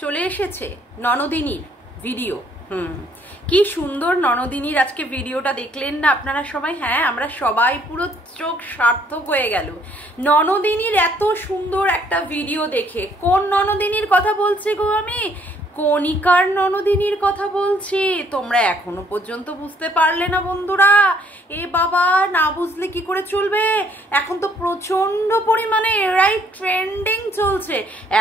চলে এসেছে ননদিনীর ভিডিও। কি সুন্দর ননদিনীর আজকে ভিডিওটা দেখলেন না আপনারা সবাই? হ্যাঁ, আমরা সবাই পুরো চোখ সার্থক হয়ে গেল ননদিনীর এত সুন্দর একটা ভিডিও দেখে। কোন ননদিনীর কথা বলছি গো আমি? কণিকার ননদিনীর কথা বলছি। তোমরা এখনো পর্যন্ত বুঝতে পারলে না বন্ধুরা? এ বাবা, না বুঝলে কি করে চলবে? এখন তো প্রচন্ড পরিমাণে এরাই ট্রেন্ডিং চলছে।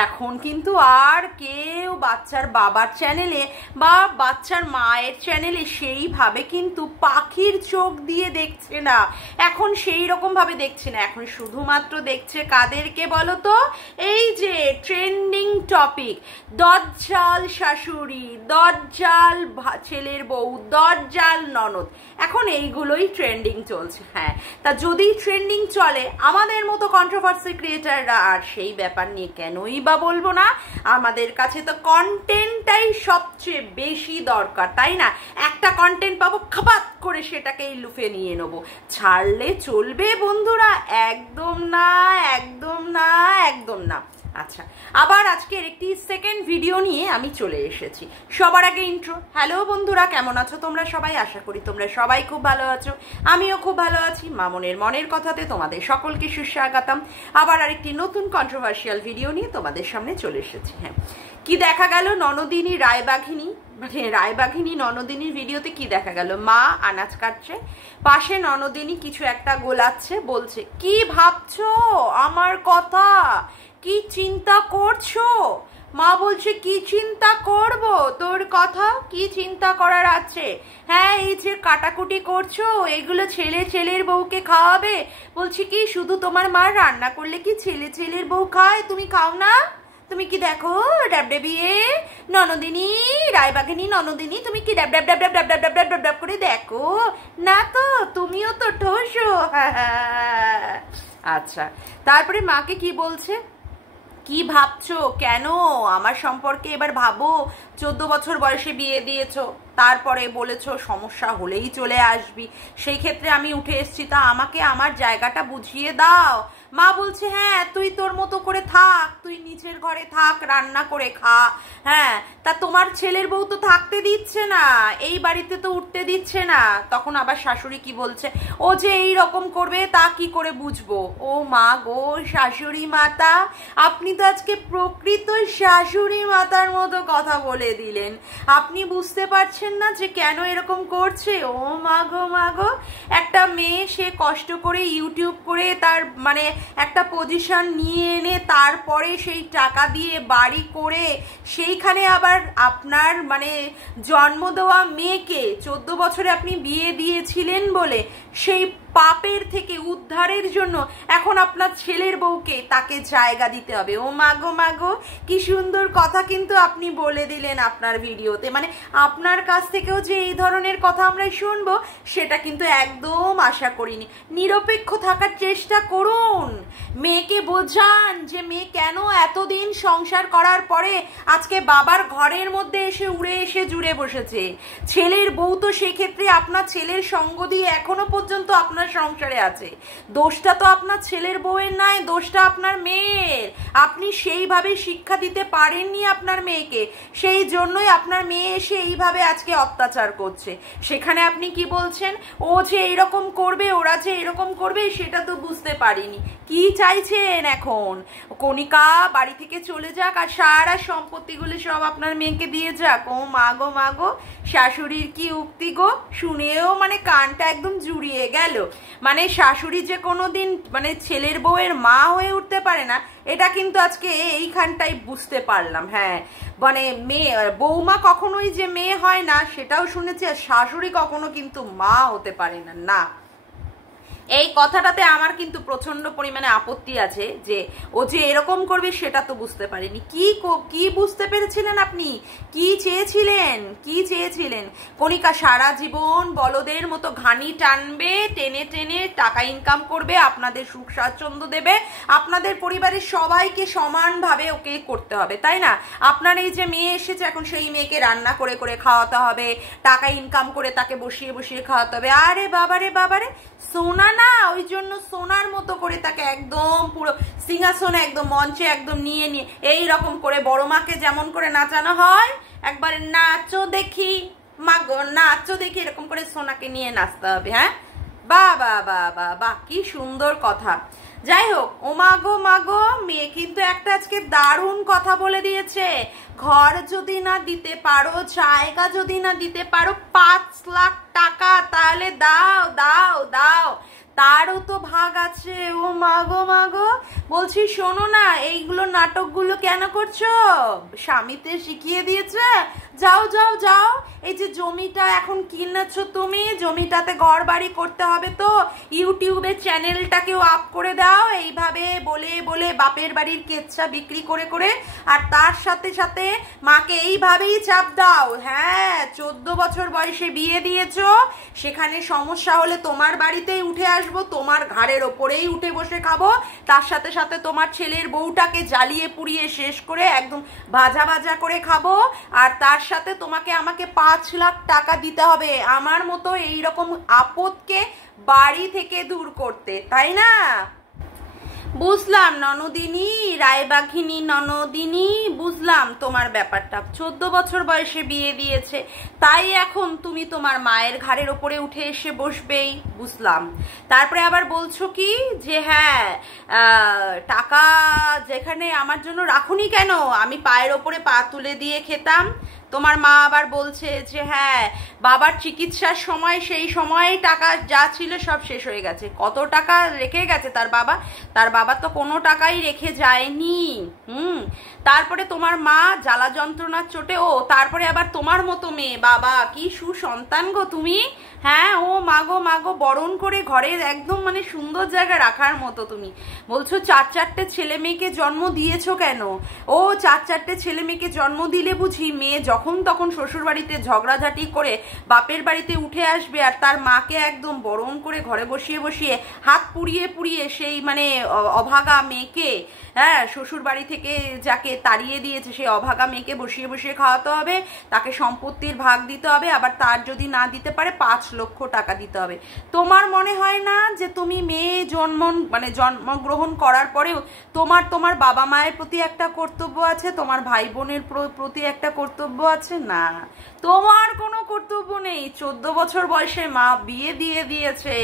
এখন কিন্তু আর কেউ বাচ্চার বাবার চ্যানেলে বা বাচ্চার মায়ের চ্যানেলে সেইভাবে কিন্তু পাখির চোখ দিয়ে দেখছে না। এখন সেই রকম ভাবে দেখছে না, এখন শুধুমাত্র দেখছে কাদেরকে বলো তো? এই যে ট্রেন্ডিং টপিক, দজ্জাল শাশুড়ি, দজ্জাল ছেলের বউ, দজ্জাল ননদ, এখন এইগুলোই ট্রেন্ডিং চলছে। হ্যাঁ, তা যদি ট্রেন্ডিং চলে, আমাদের মতো কন্ট্রোভার্সি ক্রিয়েটাররা আর সেই ব্যাপার নিয়ে কেনই বা বলবো না? আমাদের কাছে তো কন্টেন্টটাই সবচেয়ে বেশি দরকার, তাই না? একটা কন্টেন্ট পাবো, খাপাত করে সেটাকেই লুফে নিয়ে নেবো। ছাড়লে চলবে বন্ধুরা? একদম না, একদম না, একদম না। আচ্ছা, আবার আজকের একটি সেকেন্ড ভিডিও নিয়ে আমি চলে এসেছি। সবার আগে ইন্ট্রো। হ্যালো বন্ধুরা, কেমন আছো তোমরা সবাই? আশা করি তোমরা সবাই খুব ভালো আছো, আমিও খুব ভালো আছি। মামনের মনের কথাতে তোমাদের সকলকে সুস্বাগতম। আবার আরেকটি নতুন কন্ট্রোভার্সিয়াল ভিডিও নিয়ে তোমাদের সামনে চলে এসেছি। হ্যাঁ, কি দেখা গেল ননদিনী রায়বাঘিনী, মানে রায়বাঘিনী ননদিনীর ভিডিওতে কি দেখা গেল? মা আনাজ কাটছে, পাশে ননদিনী কিছু একটা গোলাচ্ছে, বলছে কি ভাবছো আমার কথা, কি চিন্তা করছো? মা বলছে কি চিন্তা করব তোর কথা, কি চিন্তা করার আছে? হ্যাঁ, এই যে কাটাকুটি করছো, এগুলো ছেলের বউকে খাওয়াবে। বলছি কি, শুধু তোমার মা রান্না করলে কি ছেলের বউ খায়? তুমি খাও না? তুমি কি দেখো ডাবডাবিয়ে ননদিনী, রায়বাঘিনী ননদিনী, তুমি কি ডাব ডাব ডাব ডাব ডাব ডাব ডাব ডাব ডাব করে দেখো না? তো তুমিও তো ঠোসো। আচ্ছা, তারপরে মাকে কি বলছে? কি ভাবছো, কেন আমার সম্পর্কে এবার ভাবো? 14 বছর বয়সে বিয়ে দিয়েছো, তারপরে বলেছো সমস্যা হলেই চলে আসবি, সেই ক্ষেত্রে আমি উঠে এসছি, তা আমাকে আমার জায়গাটা বুঝিয়ে দাও। মা বলছে হ্যাঁ, তুই তোর মতো করে থাক, তুই নিচের ঘরে থাক, রান্না করে খা। হ্যাঁ, তা তোমার ছেলের বউ তো থাকতে দিচ্ছে না, এই বাড়িতে তো উঠতে দিচ্ছে না। তখন আবার শাশুড়ি কি বলছে? ও যে এই রকম করবে তা কি করে বুঝবো? ও মা গো, শাশুড়ি মাতা, আপনি তো আজকে প্রকৃত শাশুড়ি মাতার মতো কথা বলে দিলেন। আপনি বুঝতে পারছেন না যে কেন এরকম করছে? ও মা গো, একটা মেয়ে সে কষ্ট করে ইউটিউব করে তার মানে একটা পজিশন নিয়ে এনে তারপরে সেই টাকা দিয়ে বাড়ি করে সেইখানে আবার আপনার মানে জন্ম দেওয়া মেয়েকে 14 বছরে আপনি বিয়ে দিয়েছিলেন বলে সেই পাপের থেকে উদ্ধারের জন্য এখন আপনার ছেলের বউকে তাকে জায়গা দিতে হবে। ও মাগো, কি সুন্দর কথা কিন্তু আপনি বলে দিলেন আপনার ভিডিওতে। মানে আপনার কাছ থেকেও যে এই ধরনের কথা আমরা শুনবো সেটা কিন্তু একদম আশা করিনি। নিরপেক্ষ থাকার চেষ্টা করুন, মেয়েকে বোঝান যে মেয়ে কেন এতদিন সংসার করার পরে আজকে বাবার ঘরের মধ্যে এসে উড়ে এসে জুড়ে বসেছে। ছেলের বউ তো সেক্ষেত্রে আপনার ছেলের সঙ্গ দিয়ে এখনো পর্যন্ত আপনার সংসারে আছে। দোষটা তো আপনার ছেলের বউয়ের নয়, দোষটা আপনার মেয়ের। আপনি সেইভাবে শিক্ষা দিতে পারেননি আপনার মেয়েকে, সেই জন্যই আপনার মেয়ে এসে এইভাবে আজকে অত্যাচার করছে। সেখানে আপনি কি বলছেন? ও যে এইরকম করবে, ওরা যে এরকম করবে, সেটা তো বুঝতে পারিনি। কি চাইছেন এখন? কণিকা বাড়ি থেকে চলে যাক আর সারা সম্পত্তিগুলো সব আপনার মেয়েকে দিয়ে যাক? ও মাগো, শাশুড়ির কি উক্তি গো, শুনেও মানে কানটা একদম জুড়িয়ে গেল। মানে শাশুড়ি যে কোনোদিন মানে ছেলের বউয়ের মা হয়ে উঠতে পারে না, এটা কিন্তু আজকে এইখানটাই বুঝতে পারলাম। হ্যাঁ, মানে মেয়ে বৌমা কখনোই যে মেয়ে হয় না সেটাও শুনেছি, আর শাশুড়ি কখনো কিন্তু মা হতে পারে না। না, এই কথাটাতে আমার কিন্তু প্রচন্ড পরিমাণে আপত্তি আছে যে ও যে এরকম করবে সেটা তো বুঝতে পারিনি। কি বুঝতে পেরেছিলেন আপনি? কি চেয়েছিলেন? কণিকা সারা জীবন বলদের মতো ঘানি টানবে, টেনে টেনে টাকা ইনকাম করবে, আপনাদের সুখ স্বাচ্ছন্দ্য দেবে, আপনাদের পরিবারের সবাইকে সমানভাবে ওকে করতে হবে, তাই না? আপনার এই যে মেয়ে এসেছে, এখন সেই মেয়েকে রান্না করে করে খাওয়াতে হবে, টাকা ইনকাম করে তাকে বসিয়ে বসিয়ে খাওয়াতে হবে। আরে বাবারে, শোনা না, ওই জন্য সোনার মতো করে তাকে একদম পুরো সিংহাসনে একদম মঞ্চে একদম নিয়ে নিয়ে এই রকম করে বড় মাকে যেমন করে নাচানো হয়, একবারে নাচো দেখি মাগো নাচো দেখি, এরকম করে সোনাকে নিয়ে নাচতে হবে। হ্যাঁ, বাহ বাহ বাহ বাহ বাহ, কি সুন্দর কথা। যাই হোক, ও মাগো মাগো, মেয়ে কিন্তু একটা আজকে দারুণ কথা বলে দিয়েছে। ঘর যদি না দিতে পারো, জায়গা যদি না দিতে পারো, 5 লাখ টাকা তাহলে দাও দাও দাও, তারও তো ভাগ আছে। ও মাগো মাগো, বলছি শোনো না, এইগুলো নাটকগুলো কেন করছো? স্বামীতে শিখিয়ে দিয়েছে, যাও যাও যাও, এই যে জমিটা এখন কিনেছো তুমি, জমিটাতে ঘর বাড়ি করতে হবে, তো ইউটিউবে চ্যানেলটাকেও আপ করে দাও, এইভাবে বলে বলে বাপের বাড়ির কেচ্ছা বিক্রি করে করে, আর তার সাথে সাথে মাকে এইভাবেই চাপ দাও। হ্যাঁ, 14 বছর বয়সে বিয়ে দিয়েছো, সেখানে সমস্যা হলে তোমার বাড়িতেই উঠে আসবো, তোমার ঘাড়ের ওপরেই উঠে বসে খাবো, তার সাথে সাথে তোমার ছেলের বউটাকে জ্বালিয়ে পুড়িয়ে শেষ করে একদম ভাজা ভাজা করে খাবো, আর তার সাথে তোমাকে আমাকে 5 লাখ টাকা দিতে হবে আমার মতো এইরকম আপদকে বাড়ি থেকে দূর করতে, তাই না? বুঝলাম ননদিনী, রায়বাঘিনী ননদিনী, বুঝলাম তোমার ব্যাপারটা। 14 বছর বয়সে বিয়ে দিয়েছে, তাই এখন তুমি তোমার মায়ের ঘাড়ের ওপরে উঠে এসে বসবেই, বুঝলাম। তারপরে আবার বলছো কি যে হ্যাঁ, টাকা যেখানে আমার জন্য রাখুনি কেন, আমি পায়ের ওপরে পা তুলে দিয়ে খেতাম। তোমার মা আবার বলছে যে হ্যাঁ, বাবার চিকিৎসার সময় সেই সময় টাকা যা ছিল সব শেষ হয়ে গেছে। কত টাকা রেখে গেছে তার বাবা? তার বাবা তো কোনো টাকাই রেখে যায়নি। তারপরে তোমার মা জ্বালা যন্ত্রণার চোটে, ও তারপরে আবার তোমার মতো মেয়ে, বাবা কি সুসন্তান গো তুমি। হ্যাঁ, ও মাগো মাগো, বরণ করে ঘরের একদম মানে সুন্দর জায়গায় রাখার মতো তুমি। বলছো 4-4টে ছেলে মেয়েকে জন্ম দিয়েছো কেন? ও 4-4টে ছেলে মেয়েকে জন্ম দিলে বুঝি মেয়ে যখন তখন শ্বশুর বাড়িতে ঝগড়াঝাটি করে বাপের বাড়িতে উঠে আসবে, আর তার মাকে একদম বরণ করে ঘরে বসিয়ে বসিয়ে হাত পুড়িয়ে পুড়িয়ে সেই মানে অভাগা মেয়েকে, হ্যাঁ, শ্বশুর বাড়ি থেকে যাকে তাড়িয়ে দিয়েছে সেই অভাগা মেয়েকে বসিয়ে বসিয়ে খাওয়াতে হবে, তাকে সম্পত্তির ভাগ দিতে হবে, আবার তার যদি না দিতে পারে 5 লক্ষ টাকা দিতে হবে। তোমার মনে হয় না যে তুমি মেয়ে জন্মগ্রহণ করার পরেও তোমার বাবা মায়ের প্রতি একটা কর্তব্য আছে, তোমার ভাই বোনের প্রতি একটা কর্তব্য আছে? না, তোমার কোনো কর্তব্য নেই। 14 বছর বয়সে মা বিয়ে দিয়ে দিয়েছে,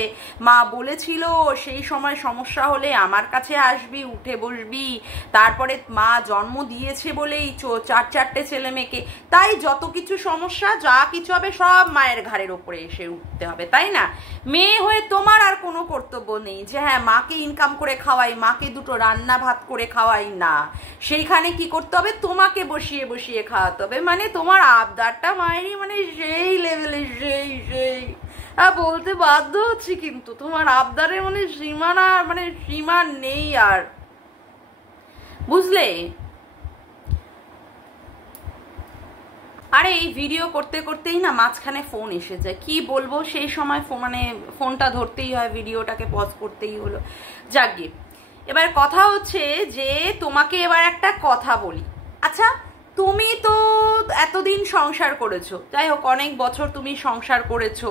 মা বলেছিল সেই সময় সমস্যা হলে আমার কাছে আসবি, উঠে বসবি, তারপরে মা জন্ম দিয়েছে বলেই 4-4টে ছেলে মেয়েকে, তাই যত কিছু সমস্যা যা কিছু হবে সব মায়ের ঘাড়ের ওপরে এসে উঠতে হবে, তাই না? মেয়ে হয়ে তোমার আর কোনো কর্তব্য নেই যে হ্যাঁ মাকে ইনকাম করে খাওয়াই, মাকে দুটো রান্না ভাত করে খাওয়াই, না, সেইখানে কি করতে হবে, তোমাকে বসিয়ে বসিয়ে খাওয়াতে হবে। মানে তোমার আবদারটা মায়েরই মানে সেই লেভেলে, সেই সেই বলতে বাধ্য হচ্ছি, কিন্তু তোমার আবদারে মানে সীমা নেই আর, বুঝলে? আরে এই ভিডিও করতে করতেই না মাঝখানে ফোন এসে যায়, কি বলবো, সেই সময় ফোনটা ধরতেই হয়, ভিডিওটাকে পজ করতেই হলো। যাকগে, এবার কথা হচ্ছে যে তোমাকে এবার একটা কথা বলি। আচ্ছা, তুমি তো এতদিন সংসার করেছো, যাই হোক অনেক বছর তুমি সংসার করেছো,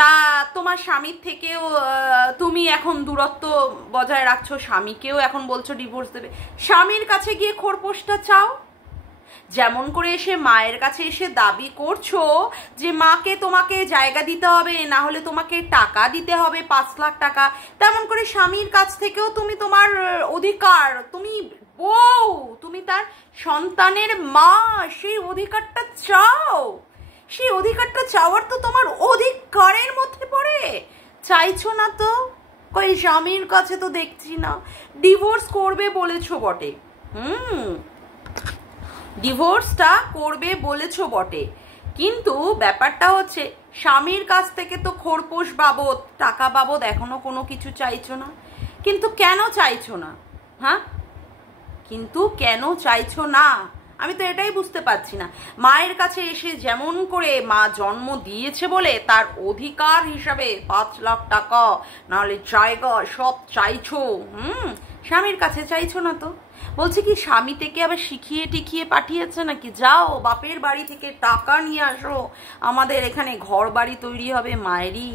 তা তোমার স্বামীর থেকেও তুমি এখন দূরত্ব বজায় রাখছো, স্বামীকেও এখন বলছো ডিভোর্স দেবে, স্বামীর কাছে গিয়ে খোরপোশটা চাও। যেমন করে এসে মায়ের কাছে এসে দাবি করছো যে মাকে তোমাকে জায়গা দিতে হবে, না হলে তোমাকে টাকা দিতে হবে 5 লাখ টাকা, তেমন করে স্বামীর কাছ থেকেও তুমি তোমার অধিকার, তুমি বউ, তুমি তার সন্তানের মা, সেই অধিকারটা চাও। সেই অধিকারটা চাওয়ার তো তোমার অধিকারের মধ্যে পড়ে, চাইছো না তো? কই স্বামীর কাছে তো দেখছি না। ডিভোর্স করবে বলেছো বটে, ডিভোর্সটা করবে বলেছো বটে, কিন্তু ব্যাপারটা হচ্ছে স্বামীর কাছ থেকে তো খোরপোশ বাবদ, টাকা বাবদ এখনো কোনো কিছু চাইছো না। কিন্তু কেন চাইছো না? হ্যাঁ, কিন্তু কেন চাইছো না? আমি তো এটাই বুঝতে পারছি না। মায়ের কাছে এসে যেমন করে মা জন্ম দিয়েছে বলে তার অধিকার হিসাবে 5 লাখ টাকা, নাহলে জায়গা সব চাইছো, স্বামীর কাছে চাইছো না তো? বলছে কি স্বামী থেকে আবার শিখিয়ে টিখিয়ে পাঠিয়েছে নাকি, যাও বাপের বাড়ি থেকে টাকা নিয়ে আসো, আমাদের এখানে ঘর বাড়ি তৈরি হবে মায়েরই,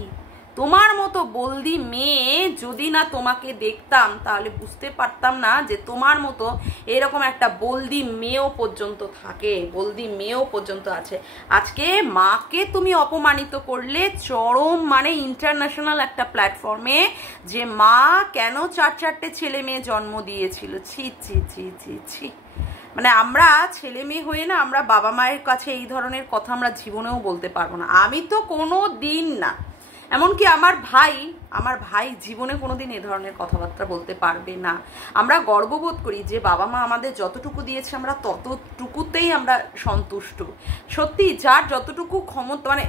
তোমার মতো বলদি মেয়ে যদি না তোমাকে দেখতাম তাহলে বুঝতে পারতাম না যে তোমার মতো এরকম একটা বলদি মেয়েও পর্যন্ত থাকে, বলদি মেয়েও পর্যন্ত আছে। আজকে মাকে তুমি অপমানিত করলে চরম, মানে ইন্টারন্যাশনাল একটা প্ল্যাটফর্মে, যে মা কেন 4-4টে ছেলে মেয়ে জন্ম দিয়েছিল। ছি ছি ছি ছি ছি। মানে আমরা ছেলে মেয়ে হয়ে না, আমরা বাবা মায়ের কাছে এই ধরনের কথা আমরা জীবনেও বলতে পারবো না। আমি তো কোনো দিন না, এমনকি আমার ভাই জীবনে কোনোদিন এ ধরনের কথাবার্তা বলতে পারবে না। আমরা গর্ববোধ করি যে বাবা মা আমাদের যতটুকু দিয়েছে আমরা ততটুকুতেই আমরা সন্তুষ্ট। সত্যি যার যতটুকু ক্ষমতা, মানে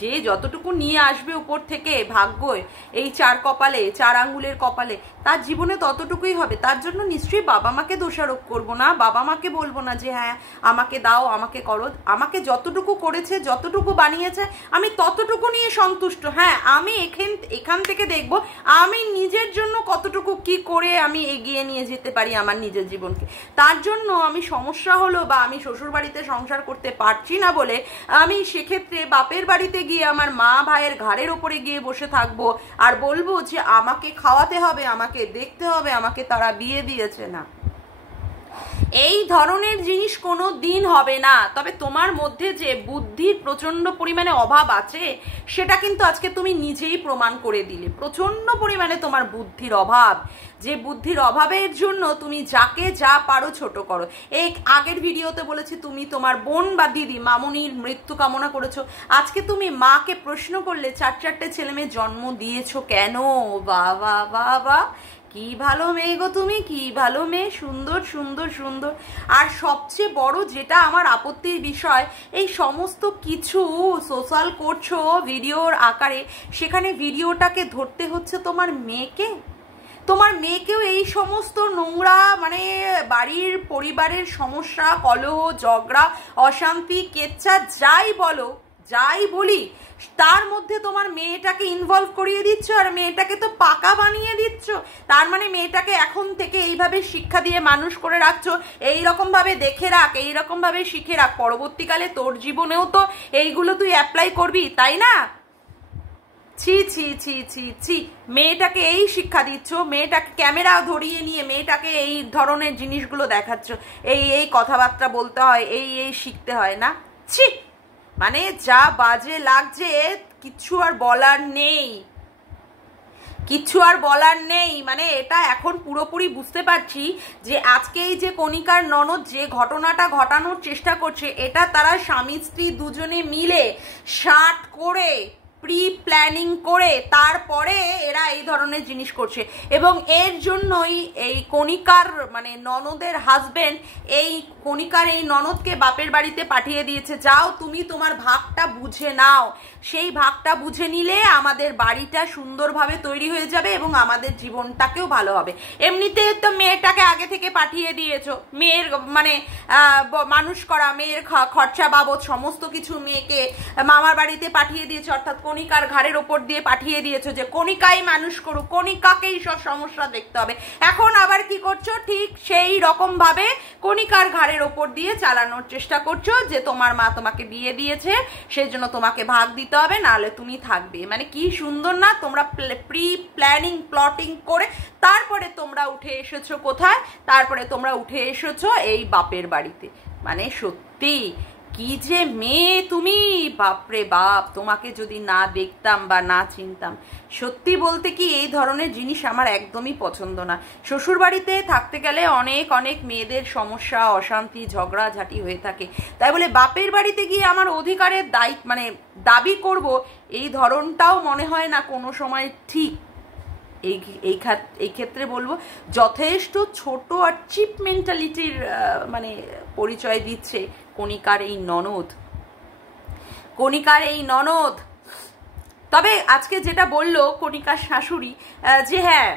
যে যতটুকু নিয়ে আসবে উপর থেকে ভাগ্যই, এই 4 কপালে 4 আঙ্গুলের কপালে, তার জীবনে ততটুকুই হবে। তার জন্য নিশ্চয়ই বাবা মাকে দোষারোপ করবো না, বাবা মাকে বলবো না যে হ্যাঁ আমাকে দাও, আমাকে করো। আমাকে যতটুকু করেছে, যতটুকু বানিয়েছে, আমি ততটুকু নিয়ে সন্তুষ্ট। হ্যাঁ, আমি এখান থেকে দেখবো আমি নিজের জন্য কতটুকু কি করে আমি এগিয়ে নিয়ে যেতে পারি আমার নিজের জীবনকে। তার জন্য আমি সমস্যা হলো বা আমি শ্বশুর বাড়িতে সংসার করতে পারছি না বলে আমি সেক্ষেত্রে বাপের বাড়িতে গিয়ে আমার মা ভাইয়ের ঘাড়ের ওপরে গিয়ে বসে থাকবো আর বলবো যে আমাকে খাওয়াতে হবে, আমাকে দেখতে হবে, আমাকে তারা বিয়ে দিয়েছে। না, এই ধরনের জিনিস কোনো দিন হবে না। তবে তোমার মধ্যে যে বুদ্ধির প্রচন্ড পরিমাণে অভাব আছে সেটা কিন্তু আজকে তুমি নিজেই প্রমাণ করে দিলে। প্রচন্ড পরিমাণে তোমার বুদ্ধির অভাব, যে বুদ্ধির অভাবের জন্য তুমি যাকে যা পারো ছোট করো। এই আগের ভিডিওতে বলেছি তুমি তোমার বোন বা দিদি মামুনির মৃত্যু কামনা করেছো, আজকে তুমি মাকে প্রশ্ন করলে 4-4টে ছেলে মেয়ে জন্ম দিয়েছো কেন? বাবা বাবা, কি ভালো মেয়ে গো তুমি, কি ভালো মেয়ে, সুন্দর সুন্দর সুন্দর। আর সবচেয়ে বড় যেটা আমার আপত্তির বিষয়, এই সমস্ত কিছু সোশ্যাল করছো ভিডিওর আকারে, সেখানে ভিডিওটাকে ধরতে হচ্ছে তোমার মেয়েকে। তোমার মেয়েকেও এই সমস্ত নোংরা, মানে বাড়ির পরিবারের সমস্যা, কলহ, ঝগড়া, অশান্তি, কেচ্ছা, যাই বলো, যাই বলি, তার মধ্যে তোমার মেয়েটাকে ইনভলভ করিয়ে দিচ্ছ আর মেয়েটাকে তো পাকা বানিয়ে দিচ্ছ। তার মানে মেয়েটাকে এখন থেকে এইভাবে শিক্ষা দিয়ে মানুষ করে রাখছো, এইরকম ভাবে দেখে রাখ, এইরকম ভাবে শিখে রাখ, পরবর্তীকালে তোর জীবনেও তো এইগুলো তুই অ্যাপ্লাই করবি, তাই না? ছি ছি ছি ছি ছি। মেয়েটাকে এই শিক্ষা দিচ্ছ, মেয়েটাকে ক্যামেরা ধরিয়ে নিয়ে মেয়েটাকে এই ধরনের জিনিসগুলো দেখাচ্ছ, এই কথাবার্তা বলতে হয়, এই শিখতে হয় না। ছি, মানে যা বাজে লাগছে, কিচ্ছু আর বলার নেই, কিচ্ছু আর বলার নেই। মানে এটা এখন পুরোপুরি বুঝতে পারছি যে আজকে এই যে কণিকার ননদ যে ঘটনাটা ঘটানোর চেষ্টা করছে, এটা তারা স্বামী স্ত্রী দুজনে মিলে শার্ট করে, প্রি প্ল্যানিং করে তারপরে এরা এই ধরনের জিনিস করছে। এবং এর জন্যই এই কণিকার, মানে ননদের হাজবেন্ড, এই কণিকার এই ননদকে বাপের বাড়িতে পাঠিয়ে দিয়েছে, যাও তুমি তোমার ভাগটা বুঝে নাও। সেই ভাগটা বুঝে নিলে আমাদের বাড়িটা সুন্দরভাবে তৈরি হয়ে যাবে এবং আমাদের জীবনটাকেও ভালো হবে। এমনিতে তো মেয়েটাকে আগে থেকে পাঠিয়ে দিয়েছো, মেয়ের মানে মানুষ করা, মেয়ের খরচা বাবদ সমস্ত কিছু মেয়েকে মামার বাড়িতে পাঠিয়ে দিয়েছো, অর্থাৎ কণিকার ঘাড়ের ওপর দিয়ে পাঠিয়ে দিয়েছো যে কণিকাই মানুষ করুক, কণিকাকেই সব সমস্যা দেখতে হবে। এখন আবার কি করছো, ঠিক সেই রকম ভাবে কণিকার ঘাড়ের ওপর দিয়ে চালানোর চেষ্টা করছো যে তোমার মা তোমাকে বিয়ে দিয়েছে, সেই জন্য তোমাকে ভাগ দিতে হবে, নাহলে তুমি থাকবে। মানে কি সুন্দর না, তোমরা প্রি প্ল্যানিং প্লটিং করে তারপরে তোমরা উঠে এসেছো কোথায়, তারপরে তোমরা উঠে এসেছো এই বাপের বাড়িতে। মানে সত্যি কি যে মেয়ে তুমি, বাপরে বাপ, তোমাকে যদি না দেখতাম বা না চিনতাম, সত্যি বলতে কি এই ধরনের জিনিস আমার একদমই পছন্দ না। শ্বশুর বাড়িতে থাকতে গেলে অনেক অনেক মেয়েদের সমস্যা, অশান্তি, ঝগড়াঝাটি হয়ে থাকে, তাই বলে বাপের বাড়িতে গিয়ে আমার অধিকারের মানে দাবি করব, এই ধরনটাও মনে হয় না কোনো সময় ঠিক। এই ক্ষেত্রে বলবো যথেষ্ট ছোট আর চিপ মেন্টালিটির মানে পরিচয় দিচ্ছে কণিকার এই ননদ। তবে আজকে যেটা বললো কণিকার শাশুড়ি যে হ্যাঁ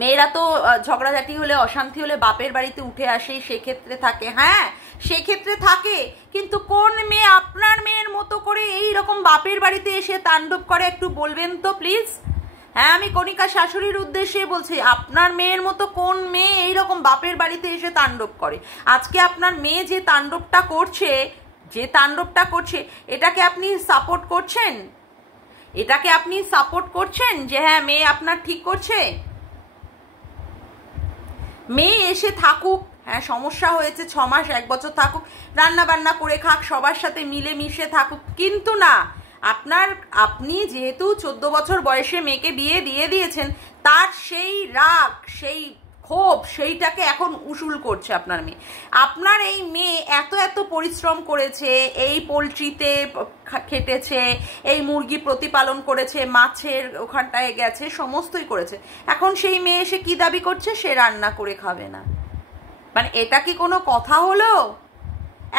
মেয়েরা তো ঝগড়াঝাটি হলে, অশান্তি হলে বাপের বাড়িতে উঠে আসে, সেক্ষেত্রে থাকে। হ্যাঁ সেক্ষেত্রে থাকে, কিন্তু কোন মেয়ে আপনার মেয়ের মতো করে এই রকম বাপের বাড়িতে এসে তাণ্ডব করে, একটু বলবেন তো প্লিজ। হ্যাঁ, আমি কণিকা শাশুড়ির উদ্দেশ্যে বলছি, আপনার মেয়ের মতো কোন মেয়ে এইরকম বাপের বাড়িতে এসে তাণ্ডব করে? আজকে আপনার মেয়ে যে তাণ্ডবটা করছে, এটাকে আপনি সাপোর্ট করছেন? এটাকে আপনি সাপোর্ট করছেন যে হ্যাঁ মেয়ে আপনার ঠিক করছে? মেয়ে এসে থাকুক, হ্যাঁ সমস্যা হয়েছে 6 মাস 1 বছর থাকুক, রান্না বান্না করে খাক, সবার সাথে মিলে মিশে থাকুক, কিন্তু না আপনি যেহেতু 14 বছর বয়সে মেয়েকে বিয়ে দিয়ে দিয়েছেন, তার সেই রাগ সেই ক্ষোভ সেইটাকে এখন উসুল করছে আপনার মেয়ে। আপনার এই মেয়ে এত এত পরিশ্রম করেছে, এই পোলট্রিতে খেটেছে, এই মুরগি প্রতিপালন করেছে, মাছের ওখানটায় গেছে, সমস্তই করেছে, এখন সেই মেয়ে এসে কি দাবি করছে? সে রান্না করে খাবে না। মানে এটা কি কোনো কথা হলো?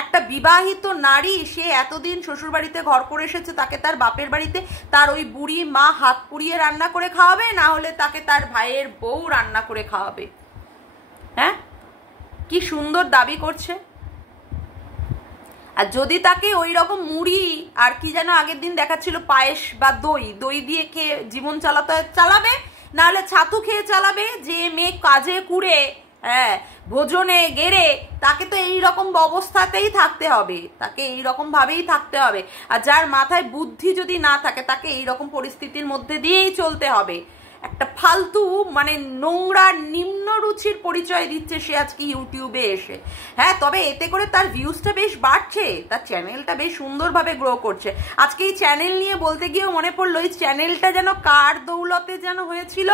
একটা বিবাহিত নারী, সে এতদিন শ্বশুরবাড়িতে ঘর করে এসেছে, তাকে তার বাপের বাড়িতে তার ওই বুড়ি মা হাত পুড়িয়ে রান্না করে খাওয়াবে, না হলে তাকে তার ভাইয়ের বউ রান্না করে খাওয়াবে? হ্যাঁ, কি সুন্দর দাবি করছে। আর যদি তাকে ওই রকম মুড়ি আর কি যেন আগের দিন দেখাচ্ছিল পায়েস বা দই দিয়ে খেয়ে জীবন চালাবে, না হলে ছাতু খেয়ে চালাবে, যে মেয়ে কাজে কুড়ে হ্যাঁ ভোজনে গেড়ে, তাকে তো এইরকম অবস্থাতেই থাকতে হবে, তাকে এইরকম ভাবেই থাকতে হবে। আর যার মাথায় বুদ্ধি যদি না থাকে, তাকে এইরকম পরিস্থিতির মধ্যে দিয়েই চলতে হবে। একটা ফালতু মানে নোংরা নিম্ন রুচির পরিচয় দিচ্ছে সে আজকে ইউটিউবে এসে। হ্যাঁ, তবে এতে করে তার ভিউজটা বেশ বাড়ছে, তার চ্যানেলটা বেশ সুন্দরভাবে গ্রো করছে। আজকে এই চ্যানেল নিয়ে বলতে গিয়েও মনে পড়লো, এই চ্যানেলটা যেন কার দৌলতে যেন হয়েছিল।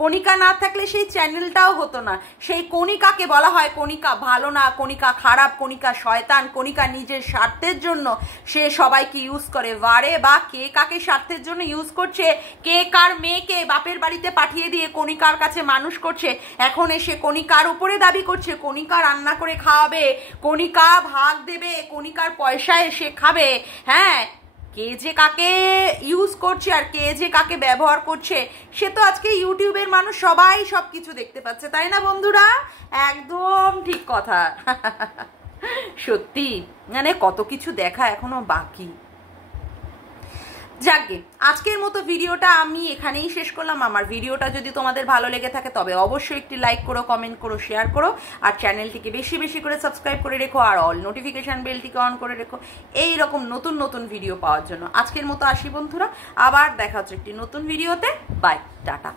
কণিকা না থাকলে সেই চ্যানেলটাও হতো না। সেই কণিকাকে বলা হয় কণিকা ভালো না, কণিকা খারাপ, কণিকা শয়তান, কণিকা নিজের স্বার্থের জন্য সে সবাইকে ইউজ করে। বারে বা কে কাকে স্বার্থের জন্য ইউজ করছে, কে কার মেয়েকে বাপের বাড়িতে পাঠিয়ে দিয়ে কণিকার কাছে মানুষ করছে, এখন এসে কণিকার উপরে দাবি করছে কণিকা রান্না করে খাওয়াবে, কণিকা ভাগ দেবে, কণিকার পয়সায় সে খাবে। হ্যাঁ, কে যে কাকে ইউজ করছে আর কে যে কাকে ব্যবহার করছে, সে তো আজকে ইউটিউবের মানুষ সবাই সবকিছু দেখতে পাচ্ছে, তাই না বন্ধুরা? একদম ঠিক কথা। সত্যি মানে কত কিছু দেখা এখনো বাকি। যাকে আজকের মতো ভিডিওটা আমি এখানেই শেষ করলাম। আমার ভিডিওটা যদি তোমাদের ভালো লেগে থাকে তবে অবশ্যই একটি লাইক করো, কমেন্ট করো, শেয়ার করো, আর চ্যানেলটিকে বেশি বেশি করে সাবস্ক্রাইব করে রেখো, আর অল নোটিফিকেশন বেলটিকে অন করে রেখো এই রকম নতুন নতুন ভিডিও পাওয়ার জন্য। আজকের মতো আসি বন্ধুরা, আবার দেখা হচ্ছে একটি নতুন ভিডিওতে। Bye, tata.